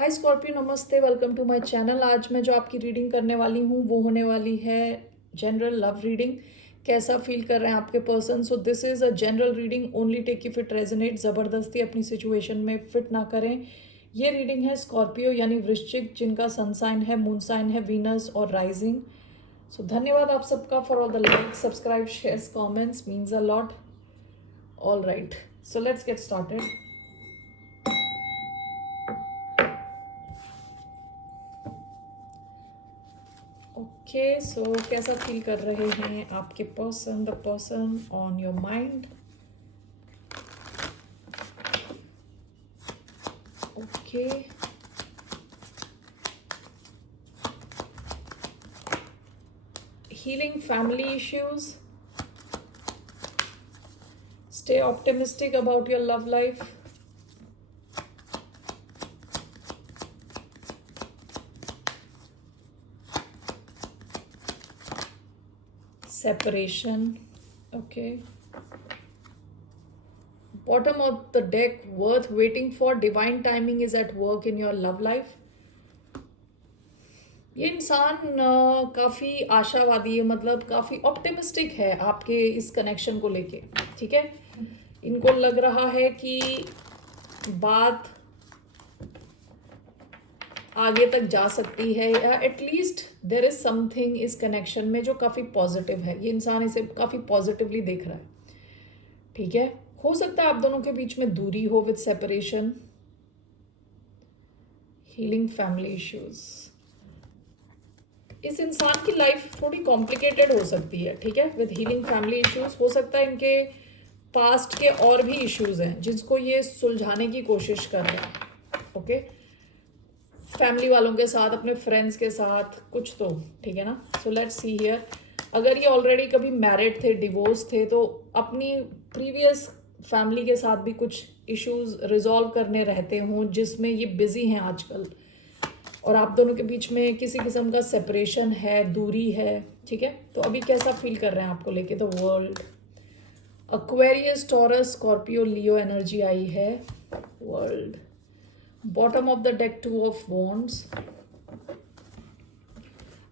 हाय Scorpio, नमस्ते। Welcome to my channel. आज मैं जो आपकी रीडिंग करने वाली हूँ वो होने वाली है जनरल लव रीडिंग। कैसा फील कर रहे हैं आपके person. So this is a general reading, only take if it resonate. ज़बरदस्ती अपनी सिचुएशन में फिट ना करें। ये रीडिंग है स्कॉर्पियो यानी वृश्चिक, जिनका सन साइन है, मून साइन है वीनस और राइजिंग। सो धन्यवाद आप सबका for all the like, subscribe, shares, comments, means a lot. All right, so let's get started. Okay, so कैसा फील कर रहे हैं आपके person, the person on your mind. Okay, healing family issues, stay optimistic about your love life, separation. Okay, bottom of the deck, worth waiting for, divine timing is at work in your love life. ये इंसान काफ़ी आशावादी है, मतलब काफ़ी optimistic है आपके इस कनेक्शन को लेके। ठीक है, इनको लग रहा है कि बात आगे तक जा सकती है, या एटलीस्ट देर इज समथिंग इस कनेक्शन में जो काफ़ी पॉजिटिव है। ये इंसान इसे काफ़ी पॉजिटिवली देख रहा है। ठीक है, हो सकता है आप दोनों के बीच में दूरी हो with separation, healing family issues. इस इंसान की लाइफ थोड़ी कॉम्प्लिकेटेड हो सकती है। ठीक है, विद हीलिंग फैमिली इश्यूज हो सकता है इनके पास्ट के और भी इश्यूज हैं जिसको ये सुलझाने की कोशिश कर रहे हैं। ओके, फैमिली वालों के साथ, अपने फ्रेंड्स के साथ कुछ तो। ठीक है ना। सो लेट्स सी हियर, अगर ये ऑलरेडी कभी मैरिड थे, डिवोर्स थे, तो अपनी प्रीवियस फैमिली के साथ भी कुछ इश्यूज रिजॉल्व करने रहते हों जिसमें ये बिजी हैं आजकल, और आप दोनों के बीच में किसी किस्म का सेपरेशन है, दूरी है। ठीक है, तो अभी कैसा फील कर रहे हैं आपको लेके the world. Aquarius, Taurus, Scorpio, Leo energy आई है। World, bottom of the deck, two of wands.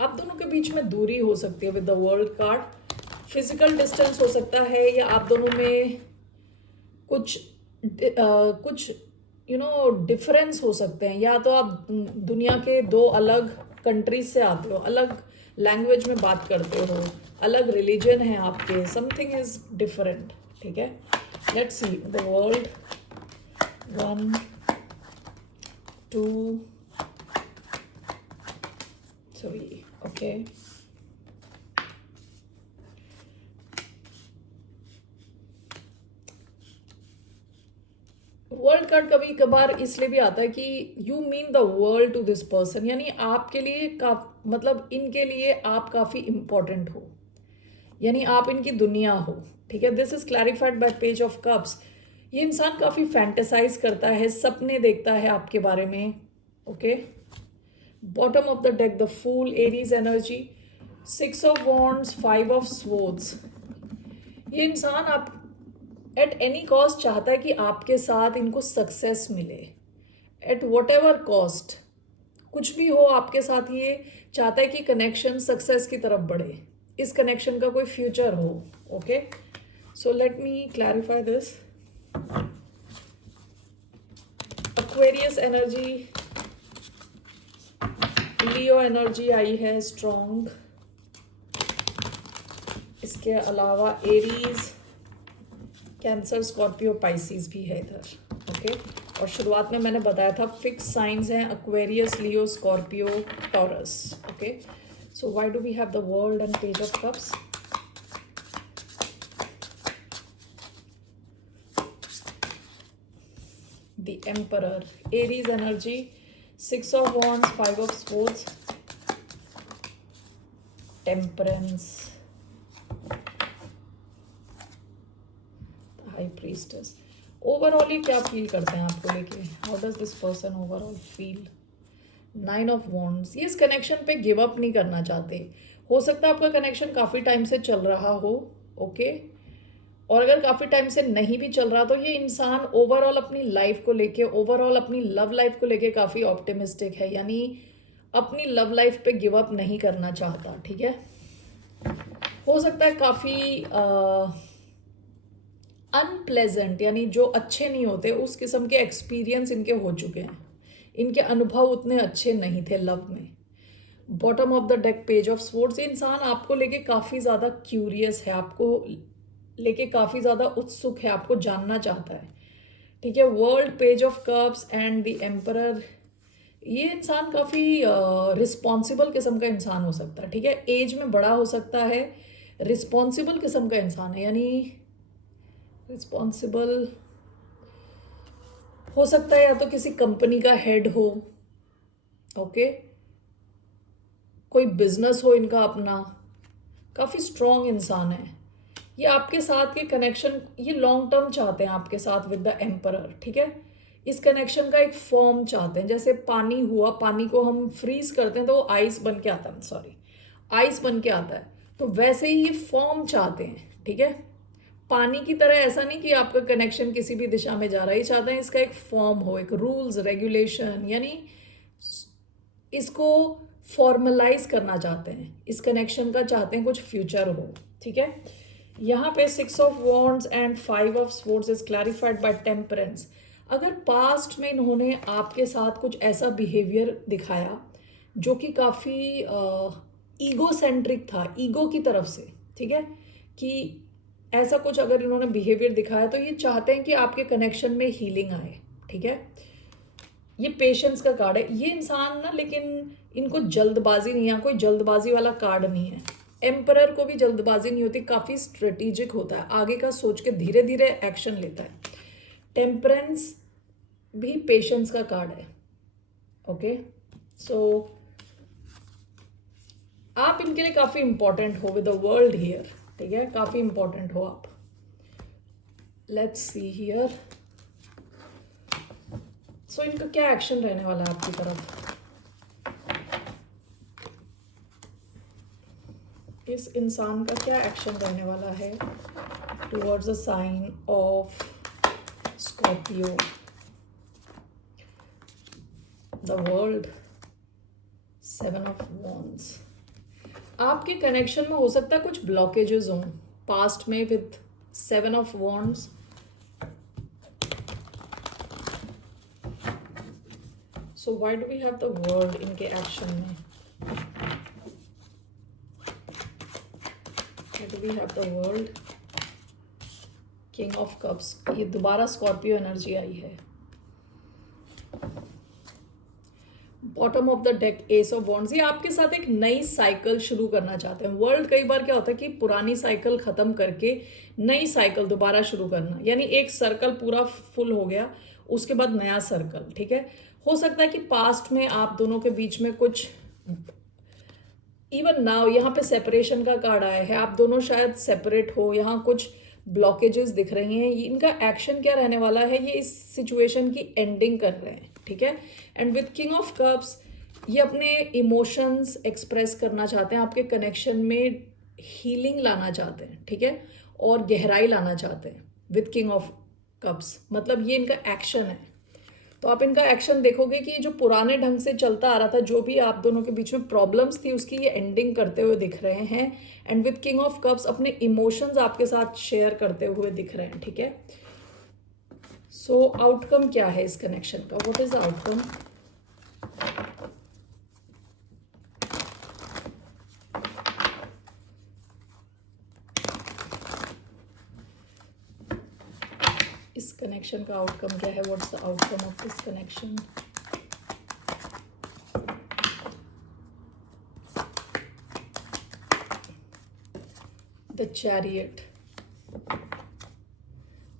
आप दोनों के बीच में दूरी हो सकती है with the world card. Physical distance हो सकता है, या आप दोनों में कुछ कुछ डिफरेंस हो सकते हैं। या तो आप दुनिया के दो अलग कंट्रीज से आते हो, अलग लैंग्वेज में बात करते हो, अलग रिलीजन है आपके, समथिंग इज डिफरेंट। ठीक है, let's see the world. 1 2 3। Okay, world card कभी कभार इसलिए भी आता है कि you mean the world to this person, यानी आपके लिए मतलब इनके लिए आप काफ़ी इम्पोर्टेंट हो, यानी आप इनकी दुनिया हो। ठीक है, this is clarified bye page of cups. ये इंसान काफ़ी फैंटेसाइज करता है, सपने देखता है आपके बारे में। Okay, bottom of the deck, the fool, Aries energy, 6 of wands, 5 of swords. ये इंसान आप एट एनी कॉस्ट चाहता है कि आपके साथ इनको सक्सेस मिले, एट वट एवर कॉस्ट। कुछ भी हो आपके साथ, ये चाहता है कि कनेक्शन सक्सेस की तरफ बढ़े, इस कनेक्शन का कोई फ्यूचर हो। Okay, so let me clarify this. Aquarius energy, Leo energy आई है स्ट्रॉन्ग। इसके अलावा एरीज, कैंसर, स्कॉर्पियो, पाइसिस भी है इधर। ओके, और शुरुआत में मैंने बताया था फिक्स साइंस हैं Aquarius, Leo, Scorpio, Taurus. Okay, so why do we have the world and page of cups. The emperor, Aries energy, 6 of wands, 5 of swords, temperance, high priestess. Overall ये क्या feel करते हैं आपको लेके, how does this person overall feel. 9 of wands, ये इस connection पे give up नहीं करना चाहते। हो सकता है आपका कनेक्शन काफ़ी टाइम से चल रहा हो। ओके, और अगर काफ़ी टाइम से नहीं भी चल रहा तो ये इंसान ओवरऑल अपनी लाइफ को लेके, ओवरऑल अपनी लव लाइफ को लेके काफ़ी ऑप्टिमिस्टिक है, यानी अपनी लव लाइफ पे गिव अप नहीं करना चाहता। ठीक है, हो सकता है काफ़ी अनप्लेजेंट, यानी जो अच्छे नहीं होते उस किस्म के एक्सपीरियंस इनके हो चुके हैं, इनके अनुभव उतने अच्छे नहीं थे लव में। Bottom of the deck page of swords, इंसान आपको लेके काफ़ी ज़्यादा क्यूरियस है, आपको लेके काफ़ी ज़्यादा उत्सुक है, आपको जानना चाहता है। ठीक है, world page of cups and the emperor, ये इंसान काफ़ी रिस्पॉन्सिबल किस्म का इंसान हो सकता है। ठीक है, एज में बड़ा हो सकता है, रिस्पॉन्सिबल किस्म का इंसान है, यानी रिस्पॉन्सिबल हो सकता है या तो किसी कंपनी का हेड हो, ओके, कोई बिजनेस हो इनका अपना, काफ़ी स्ट्रॉन्ग इंसान है। ये आपके साथ के कनेक्शन, ये लॉन्ग टर्म चाहते हैं आपके साथ विद द एम्परर। ठीक है, इस कनेक्शन का एक फॉर्म चाहते हैं, जैसे पानी हुआ, पानी को हम फ्रीज करते हैं तो वो आइस बन के आता है, सॉरी आइस बन के आता है, तो वैसे ही ये फॉर्म चाहते हैं। ठीक है, पानी की तरह ऐसा नहीं कि आपका कनेक्शन किसी भी दिशा में जा रहा है, ये चाहते हैं इसका एक फॉर्म हो, एक रूल्स रेगुलेशन, यानी इसको फॉर्मलाइज करना चाहते हैं, इस कनेक्शन का चाहते हैं कुछ फ्यूचर हो। ठीक है, यहाँ पे 6 of wands and 5 of swords is clarified by temperance. अगर पास्ट में इन्होंने आपके साथ कुछ ऐसा बिहेवियर दिखाया जो कि काफ़ी ईगो सेंट्रिक था, ईगो की तरफ से, ठीक है, कि ऐसा कुछ अगर इन्होंने बिहेवियर दिखाया तो ये चाहते हैं कि आपके कनेक्शन में हीलिंग आए। ठीक है, ये पेशेंस का कार्ड है। ये इंसान ना, लेकिन इनको जल्दबाजी नहीं है, कोई जल्दबाजी वाला कार्ड नहीं है। एम्परर को भी जल्दबाजी नहीं होती, काफ़ी स्ट्रेटेजिक होता है, आगे का सोच के धीरे धीरे एक्शन लेता है। टेम्परेंस भी पेशेंस का कार्ड है। ओके, सो आप इनके लिए काफ़ी इंपॉर्टेंट हो विद द वर्ल्ड हियर। ठीक है, काफ़ी इंपॉर्टेंट हो आप। लेट्स सी हियर, सो इनका क्या एक्शन रहने वाला है आपकी तरफ। इस इंसान का क्या एक्शन रहने वाला है towards the sign of Scorpio. The world, 7 of wands. आपके कनेक्शन में हो सकता है कुछ ब्लॉकेजेस हों पास्ट में with 7 of wands. So why do we have the world इनके एक्शन में? Why do we have the world? King of cups, ये दोबारा स्कॉर्पियो एनर्जी आई है। Bottom of the deck ace of wands, ये आपके साथ एक नई साइकिल शुरू करना चाहते हैं। वर्ल्ड, कई बार क्या होता है कि पुरानी साइकिल खत्म करके नई साइकिल दोबारा शुरू करना, यानी एक सर्कल पूरा फुल हो गया, उसके बाद नया सर्कल। ठीक है, हो सकता है कि पास्ट में आप दोनों के बीच में कुछ, इवन नाउ यहाँ पे सेपरेशन का कार्ड आया है, आप दोनों शायद सेपरेट हो, यहाँ कुछ ब्लॉकेजेस दिख रही हैं। इनका एक्शन क्या रहने वाला है, ये इस सिचुएशन की एंडिंग कर रहे हैं। ठीक है, and with king of cups, ये अपने इमोशंस एक्सप्रेस करना चाहते हैं, आपके कनेक्शन में हीलिंग लाना चाहते हैं। ठीक है, और गहराई लाना चाहते हैं विद किंग ऑफ कप्स, मतलब ये इनका एक्शन है। तो आप इनका एक्शन देखोगे कि जो पुराने ढंग से चलता आ रहा था, जो भी आप दोनों के बीच में प्रॉब्लम्स थी, उसकी ये एंडिंग करते हुए दिख रहे हैं। And with king of cups अपने इमोशंस आपके साथ शेयर करते हुए दिख रहे हैं। ठीक है, सो आउटकम क्या है इस कनेक्शन का? What is the outcome? इस कनेक्शन का आउटकम क्या है? What's the outcome of this connection? The chariot,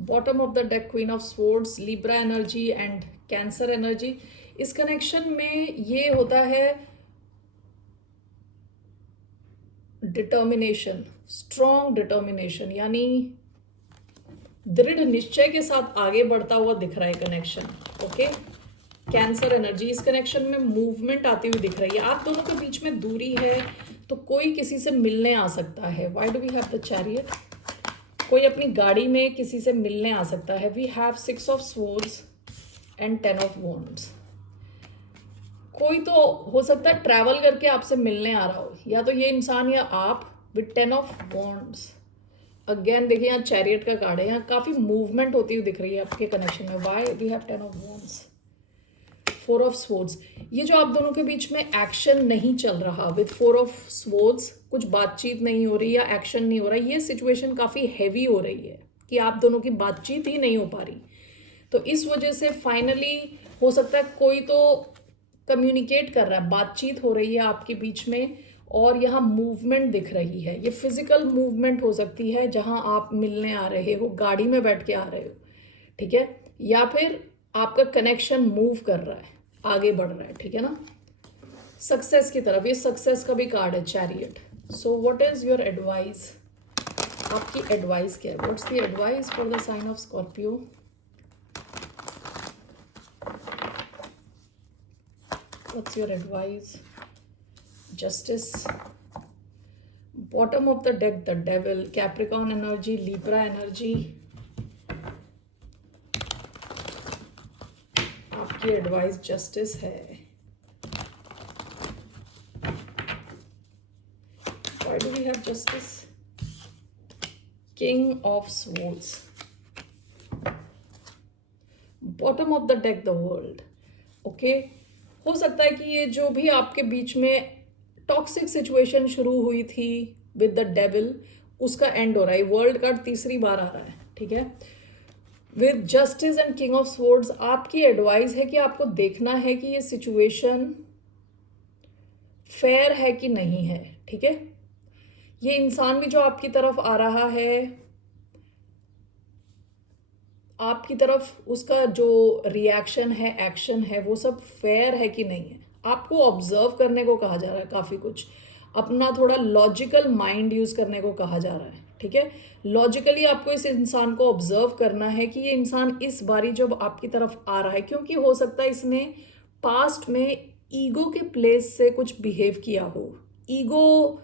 bottom of the deck queen of swords, Libra energy and cancer energy. इस कनेक्शन में ये होता है डिटर्मिनेशन, स्ट्रॉन्ग डिटर्मिनेशन, यानी दृढ़ निश्चय के साथ आगे बढ़ता हुआ दिख रहा है कनेक्शन। ओके, कैंसर एनर्जी, इस कनेक्शन में मूवमेंट आती हुई दिख रही है। आप दोनों के बीच में दूरी है, तो कोई किसी से मिलने आ सकता है। Why do we have the chariot? कोई अपनी गाड़ी में किसी से मिलने आ सकता है. We have 6 of swords and 10 of wands. कोई तो हो सकता है ट्रैवल करके आपसे मिलने आ रहा हो, या तो ये इंसान या आप, विद 10 ऑफ वॉन्ड्स. अगेन देखिए यहाँ चैरियट का कार्ड है, यहाँ काफ़ी मूवमेंट होती हुई दिख रही है आपके कनेक्शन में. Why we have 10 of wands, 4 of swords. ये जो आप दोनों के बीच में एक्शन नहीं चल रहा, विद 4 ऑफ स्वॉर्ड्स कुछ बातचीत नहीं हो रही या एक्शन नहीं हो रहा, ये सिचुएशन काफ़ी हैवी हो रही है कि आप दोनों की बातचीत ही नहीं हो पा रही. तो इस वजह से फाइनली हो सकता है कोई तो कम्युनिकेट कर रहा है, बातचीत हो रही है आपके बीच में, और यहाँ मूवमेंट दिख रही है. ये फिजिकल मूवमेंट हो सकती है जहाँ आप मिलने आ रहे हो, गाड़ी में बैठ के आ रहे हो, ठीक है, या फिर आपका कनेक्शन मूव कर रहा है, आगे बढ़ रहा है, ठीक है ना, सक्सेस की तरफ. ये सक्सेस का भी कार्ड है, chariot. So what is your advice, आपकी एडवाइस क्या है? What's the advice for the sign of Scorpio? What's your advice? Justice, bottom of the deck the devil, Capricorn energy, Libra energy. आपकी advice justice है. Why do we have justice? King of swords, bottom of the deck the world. Okay, हो सकता है कि ये जो भी आपके बीच में टॉक्सिक सिचुएशन शुरू हुई थी विद द डेविल, उसका एंड हो रहा है. वर्ल्ड कार्ड तीसरी बार आ रहा है, ठीक है, with justice and king of swords. आपकी एडवाइस है कि आपको देखना है कि ये सिचुएशन फेयर है कि नहीं है, ठीक है. ये इंसान भी जो आपकी तरफ आ रहा है, आपकी तरफ उसका जो रिएक्शन है, एक्शन है, वो सब फेयर है कि नहीं है. आपको ऑब्जर्व करने को कहा जा रहा है, काफ़ी कुछ अपना थोड़ा लॉजिकल माइंड यूज़ करने को कहा जा रहा है, ठीक है. लॉजिकली आपको इस इंसान को ऑब्जर्व करना है कि ये इंसान इस बारी जब आपकी तरफ आ रहा है, क्योंकि हो सकता है इसने पास्ट में ईगो के प्लेस से कुछ बिहेव किया हो. ईगो,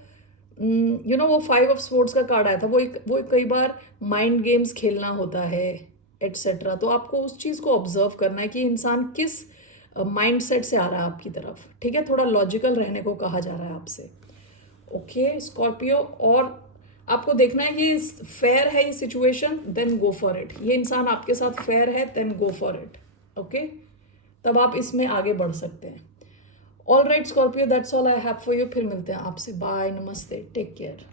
यू नो, वो 5 ऑफ स्वॉर्ड्स का कार्ड आया था, वो कई बार माइंड गेम्स खेलना होता है, एटसेट्रा. तो आपको उस चीज़ को ऑब्जर्व करना है कि इंसान किस माइंड सेट से आ रहा है आपकी तरफ, ठीक है. थोड़ा लॉजिकल रहने को कहा जा रहा है आपसे. ओके स्कॉर्पियो, और आपको देखना है कि फेयर है ये situation, then go for it. ये इंसान आपके साथ फेयर है, then go for it. Okay, तब आप इसमें आगे बढ़ सकते हैं. All right Scorpio, that's all I have for you. फिर मिलते हैं आपसे. बाय, नमस्ते, टेक केयर.